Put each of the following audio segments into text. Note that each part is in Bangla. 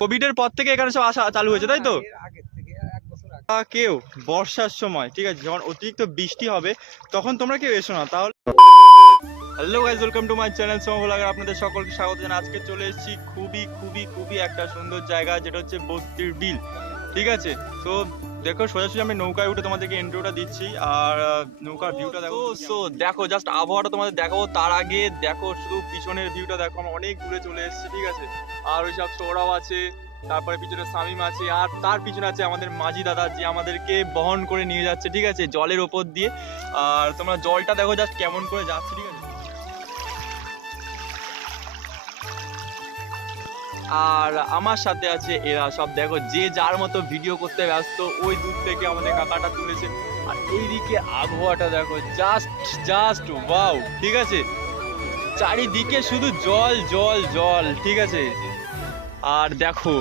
কোভিডের পর থেকে এখানে সব আসা চালু হয়েছে, তাই তো? কেউ বর্ষার সময়, ঠিক আছে, যখন অতিরিক্ত বৃষ্টি হবে তখন তোমরা কেউ এসো না। তাহলে hello guys, welcome to my channel সোমভোলাগার। আপনাদের সকলকে স্বাগত জানাই। আজকে চলে এসেছি খুবই একটা সুন্দর জায়গা, যেটা হচ্ছে বস্তির বিল, ঠিক আছে। তো দেখো, সোজাসুজি আমি নৌকায় উঠে তোমাদেরকে ইন্ট্রোটা দিচ্ছি, আর নৌকার ভিউটা দেখো। সো দেখো, জাস্ট আবহাওয়াটা তোমাদের দেখাবো, তার আগে দেখো শুধু পিছনের ভিউটা দেখো। আমরা অনেক দূরে চলে এসেছি, ঠিক আছে। আর ওই সব সৌরভ আছে, তারপরে পিছনে শামিম আছে, আর তার পিছনে আছে আমাদের মাঝি দাদা, যে আমাদেরকে বহন করে নিয়ে যাচ্ছে, ঠিক আছে, জলের ওপর দিয়ে। আর তোমরা জলটা দেখো জাস্ট কেমন করে যাচ্ছে, ঠিক আছে। আর আমার সাথে আছে এরা সব, দেখো যে যার মতো ভিডিও করতে ব্যস্ত। ওই দূর থেকে আমাদের কাকাটা তুলেছে, আর এইদিকে আবহাওয়াটা দেখো, জাস্ট ওয়াও, ঠিক আছে। চারিদিকে শুধু জল জল জল, ঠিক আছে। আর দেখো,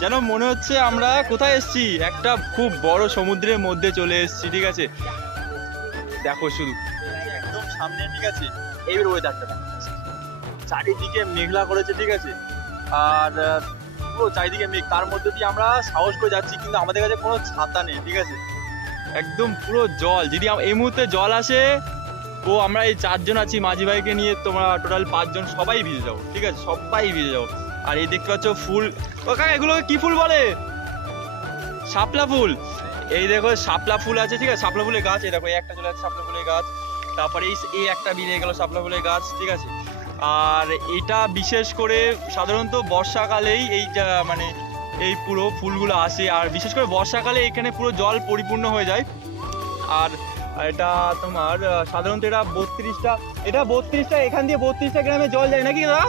যেন মনে হচ্ছে আমরা কোথায় এসেছি, একটা খুব বড় সমুদ্রের মধ্যে চলে এসেছি, ঠিক আছে। দেখো শুধু একদম সামনে, ঠিক আছে। এইবার ওয়েদারটা চারিদিকে মেঘলা করেছে, ঠিক আছে। আর পুরো চারিদিকে মেঘ, তার মধ্যে দিয়ে আমরা সাহস করে যাচ্ছি, কিন্তু আমাদের কাছে কোনো ছাতা নেই, ঠিক আছে। একদম পুরো জল। যদি এই মুহূর্তে জল আসে, আমরা এই 4 জন আছি মাঝি ভাইকে নিয়ে, তোমরা টোটাল 5 জন, সবাই ভিজে যাবো, ঠিক আছে, সবাই ভিজে যাবো। আর এই দেখতে পাচ্ছ ফুল, ও কাকা এগুলো কি ফুল বলে? শাপলা ফুল। এই দেখো শাপলা ফুল আছে, ঠিক আছে, শাপলা ফুলের গাছ। এই দেখো, এই একটা চলে যাচ্ছে শাপলা ফুলের গাছ, তারপরে এই একটা বেরিয়ে গেল শাপলা ফুলের গাছ, ঠিক আছে। আর এটা বিশেষ করে সাধারণত বর্ষাকালেই এইটা, মানে এই পুরো ফুলগুলো আসে, আর বিশেষ করে বর্ষাকালে এখানে পুরো জল পরিপূর্ণ হয়ে যায়। আর এটা তোমার সাধারণত এটা 32টা এখান দিয়ে 32টা গ্রামে জল যায় নাকি দাদা?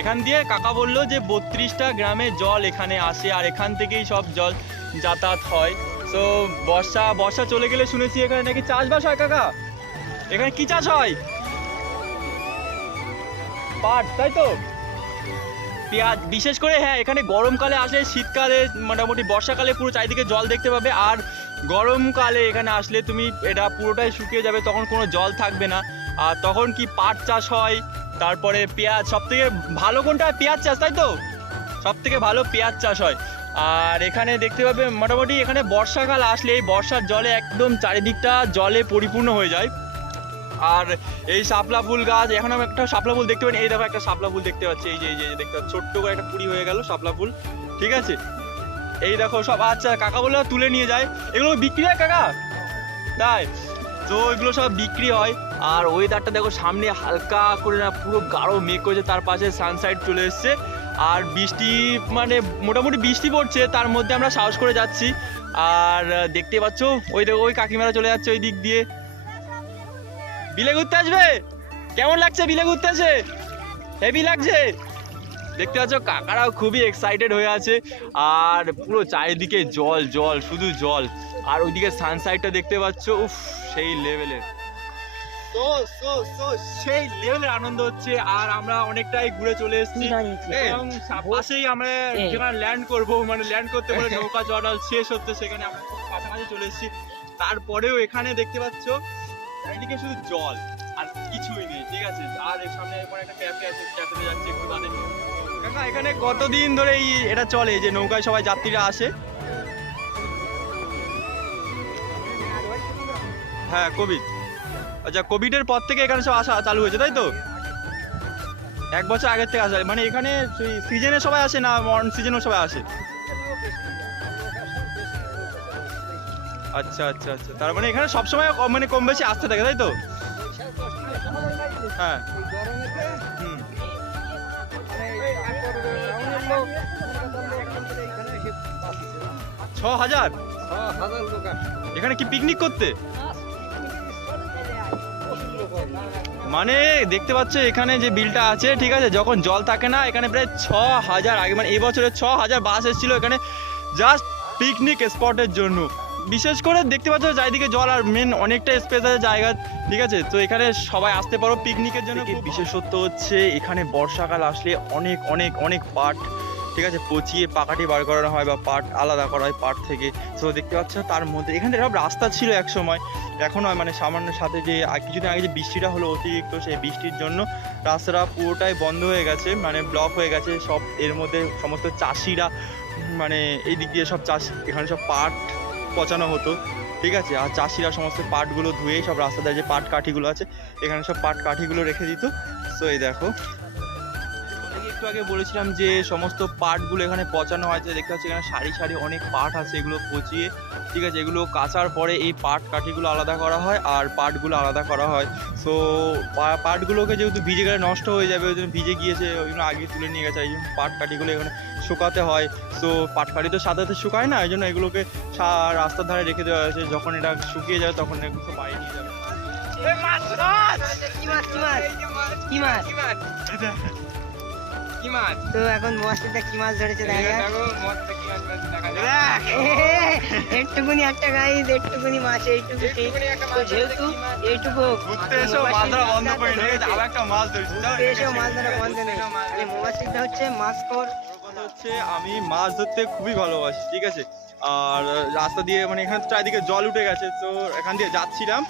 এখান দিয়ে কাকা বললো যে 32টা গ্রামে জল এখানে আসে, আর এখান থেকেই সব জল যাতায়াত হয়। তো বর্ষা চলে গেলে শুনেছি এখানে নাকি চাষবাস হয়। কাকা এখানে কি চাষ হয়? পাট, তাই তো? পেঁয়াজ বিশেষ করে। হ্যাঁ, এখানে গরমকালে আসলে, শীতকালে মোটামুটি, বর্ষাকালে পুরো চারিদিকে জল দেখতে পাবে, আর গরমকালে এখানে আসলে তুমি এটা পুরোটাই শুকিয়ে যাবে, তখন কোনো জল থাকবে না। আর তখন কি পাট চাষ হয়, তারপরে পেঁয়াজ। সব থেকে ভালো কোনটা? পেঁয়াজ চাষ, তাই তো? সব থেকে ভালো পেঁয়াজ চাষ হয়। আর এখানে দেখতে পাবে মোটামুটি এখানে বর্ষাকাল আসলে এই বর্ষার জলে একদম চারিদিকটা জলে পরিপূর্ণ হয়ে যায়। আর এই শাপলা ফুল গাছ, এখন আমি একটা শাপলা ফুল দেখতে পাই। এই দেখো একটা শাপলা ফুল দেখতে পাচ্ছি, এই যে দেখতে পাচ্ছি, ছোট্ট করে একটা কুড়ি হয়ে গেল শাপলা ফুল, ঠিক আছে। এই দেখো সব। আচ্ছা, কাকা বলে তুলে নিয়ে যায়, এগুলো বিক্রি হয় কাকা? তাই তো, এগুলো সব বিক্রি হয়। আর ওয়েদারটা দেখো, সামনে হালকা করে না পুরো গাঢ় মেঘ করেছে, তার পাশে সানসাইড চলে এসছে, আর বৃষ্টি, মানে মোটামুটি বৃষ্টি পড়ছে, তার মধ্যে আমরা সাহস করে যাচ্ছি। আর দেখতে পাচ্ছ ওই দেখো, ওই কাকিমারা চলে যাচ্ছে ওই দিক দিয়ে। বিলে ঘুরতে আসবে? কেমন লাগছে বিলে ঘুরতে আসে? হেভি লাগছে। দেখতে পাচ্ছ কাকারাও খুবই এক্সাইটেড হয়ে আছে, আর পুরো চারিদিকে জল জল, শুধু জল। আর ওইদিকে সানসাইডটা দেখতে পাচ্ছ, উফ, সেই লেভেলের, সেই লেভেলের আনন্দ হচ্ছে। আর আমরা অনেকটাই ঘুরে চলে এসেছি, এবং পাশেই আমরা যেখানে ল্যান্ড করবো, মানে ল্যান্ড করতে পারে নৌকা চলাচল শেষ হচ্ছে, সেখানে আমরা কাছাকাছি চলে এসেছি। তারপরেও এখানে দেখতে পাচ্ছ চারিদিকে শুধু জল আর কিছুই নেই, ঠিক আছে। আর এর সামনে একটা ক্যাফে আছে, ক্যাফেতে যাচ্ছি একটু তাদের। কাকা এখানে কতদিন ধরে এটা চলে, যে নৌকায় সবাই যাত্রীরা আসে? হ্যাঁ, কোভিড। আচ্ছা, কোভিডের পর থেকে এখানে সব আসা চালু হয়েছে, তাই তো? 1 বছর আগের থেকে আসা। মানে এখানে সিজনে সবাই আসে না, অন সিজনেও সবাই আসে? আচ্ছা আচ্ছা আচ্ছা, তার মানে এখানে সবসময় মানে কম বেশি আসতে থাকে, তাই তো? হ্যাঁ। 6,000 এখানে কি পিকনিক করতে? মানে দেখতে পাচ্ছ এখানে যে বিলটা আছে, ঠিক আছে, যখন জল থাকে না এখানে প্রায় 6,000, আগে মানে এই বছরে 6,000 বাস এসেছিল এখানে জাস্ট পিকনিক স্পটের জন্য। বিশেষ করে দেখতে পাচ্ছ চারিদিকে জল, আর মেন অনেকটা স্পেস আছে জায়গা, ঠিক আছে। তো এখানে সবাই আসতে পারো পিকনিকের জন্য। বিশেষত্ব হচ্ছে এখানে বর্ষাকাল আসলে অনেক অনেক অনেক পাট ঠিক আছে, পচিয়ে পাকাটি বার করানো হয় বা পাট আলাদা করা হয় পাট থেকে। সো দেখতে পাচ্ছ তার মধ্যে এখানে সব রাস্তা ছিল এক সময়, এখন হয় মানে সামান্য সাথে যে কিছুদিন আগে যে বৃষ্টিটা হলো অতিরিক্ত, সেই বৃষ্টির জন্য রাস্তাটা পুরোটাই বন্ধ হয়ে গেছে, মানে ব্লক হয়ে গেছে সব। এর মধ্যে সমস্ত চাষিরা মানে এই দিক দিয়ে সব এখানে সব পাট পচানো হতো, ঠিক আছে। আর চাষিরা সমস্ত পাটগুলো ধুয়ে সব রাস্তায় যে পাট কাঠিগুলো আছে এখানে সব পাট কাঠিগুলো রেখে দিত। সো এই দেখো একটু আগে বলেছিলাম যে সমস্ত পাটগুলো এখানে পচানো হয়, দেখতে পাচ্ছি এখানে সারি সারি অনেক পাট আছে, এগুলো পচিয়ে, ঠিক আছে, এগুলো কাচার পরে এই পাট কাঠিগুলো আলাদা করা হয় আর পাটগুলো আলাদা করা হয়। সো পাটগুলোকে যেহেতু ভিজে গেলে নষ্ট হয়ে যাবে ওই জন্য ভিজে গিয়েছে, ওই জন্য আগে তুলে নিয়ে গেছে, এই জন্য পাট কাঠিগুলো এখানে শুকাতে হয়। সো পাট কাঠি তো সাথে সাথে শুকায় না, এই জন্য এগুলোকে রাস্তার ধারে রেখে দেওয়া হয়েছে, যখন এটা শুকিয়ে যাবে তখন এগুলো বাইরে নিয়ে যাবে। তো এখন মহাশিবটা কি মাছ ধরেছে দেখা যাক। একটুকুনি একটা গাইজ, একটুকুনি মাছ, এইটুকু তো যেহেতু এইটুকু ঘুরতে এসো মাছ ধরা বন্ধ করে নিয়ে আবার একটা মাছ ধরেছি, এসো মাছ ধরা বন্ধ নেই। মহাশিবটা হচ্ছে মাছ কর হচ্ছে আমি মাছ ধরতে খুবই ভালোবাসি, ঠিক আছে। আর রাস্তা দিয়ে মানে এখানে চারিদিকে জল উঠে গেছে, তো এখান দিয়ে যাচ্ছিলাম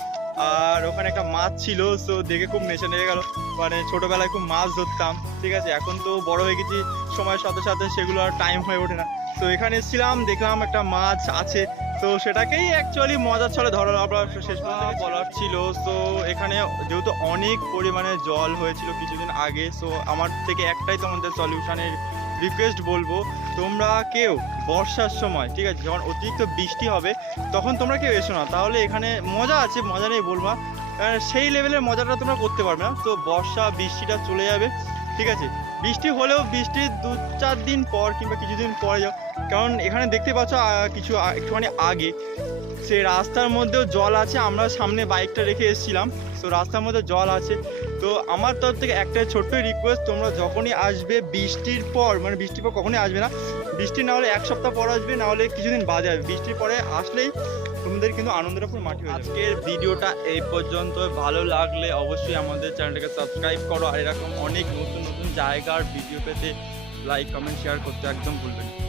আর ওখানে একটা মাছ ছিল, সো দেখে খুব নেশা লেগে গেল। মানে ছোটবেলায় খুব মাছ ধরতাম, ঠিক আছে, এখন তো বড় হয়ে গেছি, সময়ের সাথে সাথে সেগুলো আর টাইম হয়ে ওঠে না। তো এখানে এসেছিলাম, দেখলাম একটা মাছ আছে, তো সেটাকেই অ্যাকচুয়ালি মজার ছলে ধরো আপনার শেষ পর্যন্ত বলার ছিল। তো এখানে যেহেতু অনেক পরিমাণে জল হয়েছিল কিছুদিন আগে, সো আমার থেকে একটাই তোমাদের সলিউশনের রিকোয়েস্ট বলবো, তোমরা কেউ বর্ষার সময়, ঠিক আছে, যখন অতিরিক্ত বৃষ্টি হবে তখন তোমরা কেউ এসো না, তাহলে এখানে মজা আছে, মজা নেই বলবা, সেই লেভেলের মজাটা তোমরা করতে পারবে না। তো বর্ষা বৃষ্টিটা চলে যাবে, ঠিক আছে, বৃষ্টি হলেও বৃষ্টির 2-4 দিন পর কিংবা কিছুদিন পরে যাও, কারণ এখানে দেখতে পাচ্ছ কিছু একটুখানি আগে সেই রাস্তার মধ্যেও জল আছে, আমরা সামনে বাইকটা রেখে এসেছিলাম, তো রাস্তার মধ্যে জল আছে। তো আমার তরফ থেকে একটাই ছোট্ট রিকোয়েস্ট, তোমরা যখনই আসবে বৃষ্টির পর, মানে বৃষ্টির পর কখনই আসবে না, বৃষ্টি না হলে 1 সপ্তাহ পর আসবে, না হলে কিছুদিন বাদে আসবে, বৃষ্টির পরে আসলেই তোমাদের কিন্তু আনন্দের উপর মাটি হয়ে যাবে। আজকের ভিডিওটা এই পর্যন্ত, ভালো লাগলে অবশ্যই আমাদের চ্যানেলটাকে সাবস্ক্রাইব করো, আর এরকম অনেক নতুন নতুন জায়গার ভিডিও পেতে লাইক কমেন্ট শেয়ার করতে একদম ভুলবেন না।